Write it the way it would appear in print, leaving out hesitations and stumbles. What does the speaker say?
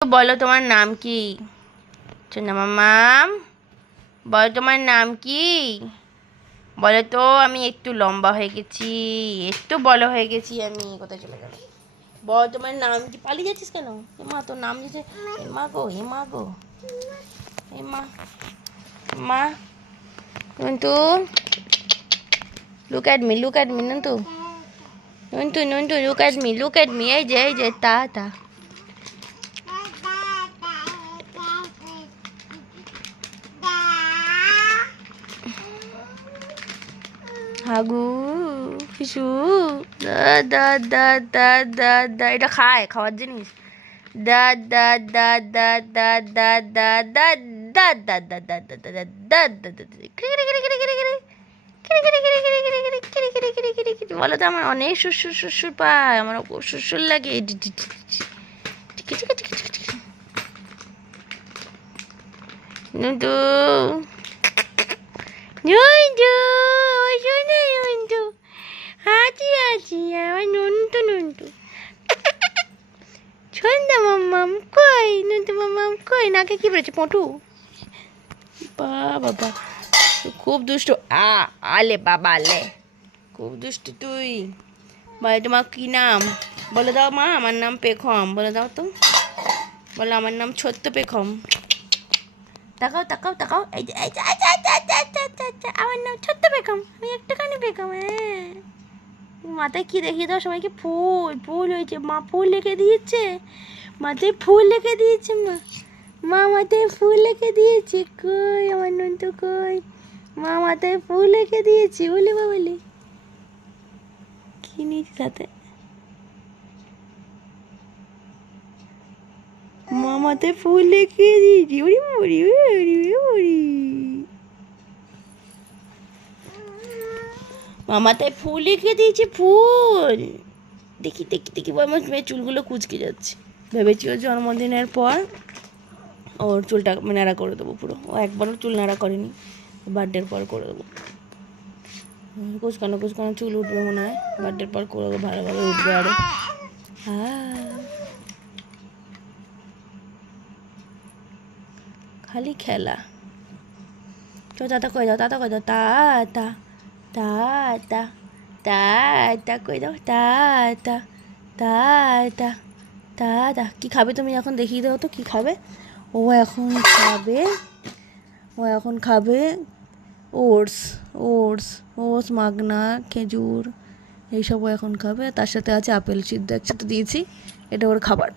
বলো তোমার নাম কি? সোনা মামাম, বলো তোমার নাম কি? বলো তো। আমি একটু লম্বা হয়ে গেছি, একটু বড় হয়ে গেছি। আমি কোথায় চলে গেল? বলো তোমার নাম কি? পালিয়ে যাচ্ছিস কেন? মা তোর নাম দিয়েছে। মা গো, মা গো, মা, মা। Nantu, look at me, look at me, Nantu, Nantu, Nantu, look at me, look at me. এই যে তা হাগু শিশু। দা দা দা দা দা দা, এটা খাওয়ার জিনিস। দা দা দা দা দা দা দা দা দা দা দা দা দা দা দা দা দা। বলো তো, আমার অনেক সুরসুর সুরসুর পায়, আমার খুব সুরসুর লাগে। নুন্টু, নুন্টু, শোনে নুন্টু, হাঁচি হাঁচি আমার নুন্টু। সন্ধ্যা মাম্মাম কই? নুন্টু মাম্মাম কই? নাকে কি বেরোচ্ছে? পটু। বাবা, খুব দুষ্টু। আলে বাবা আলে, খুব দুষ্টু তুই। বলে তোমার কি নাম? বলে দাও মা। আমার নাম পেখম। বলে দাও তো। বলো আমার নাম ছোট্ট পেখম। তাকাও তাকাও তাকাও। এই যে আমার নাম ছোট্ট পেখম। আমি একটুখানি পেখম। হ্যাঁ, মাথায় কি দেখিয়ে দাও সবাইকে? ফুল হয়েছে। মা ফুল রেখে দিয়েছে, মাথায় ফুল রেখে দিয়েছে। মা মাথায় ফুল রেখে দিয়েছে। কই আমার নন্তু কই? মা মাথায় ফুল রেখে দিয়েছে। বলে বাবলি কি নিয়েছি সাথে? মা মাথায় ফুল রেখে দিয়েছি। ওরে মরি, ওরে মা মাথায় ফুল রেখে দিয়েছে। ফুল দেখি দেখি দেখি, আমার মেয়ের চুলগুলো কুচকে যাচ্ছে। ভেবেছি ওর জন্মদিনের পর ওর চুলটা নাড়া করে দেবো পুরো। ও একবারও চুল নাড়া করেনি, বার্থডের পর করে দেবো। কুচকানো কুচকানো চুল উঠবে মনে হয়, বার্থডের পর করে দেবো। ভালো উঠবে আরো। খালি খেলা। তো দাদা কই দাও, দাদা কই দাও। তা তা তা তা তা তা কই দাও। তা তা তা তা তা তা। কি খাবে তুমি এখন? দেখিয়ে দাও তো কি খাবে। ও এখন খাবে, ও এখন খাবে ওটস। ওটস ওটস, মাগনা, খেজুর, এইসবও এখন খাবে। তার সাথে আছে আপেল সিদ্ধ, একসাথে দিয়েছি। এটা ওর খাবার।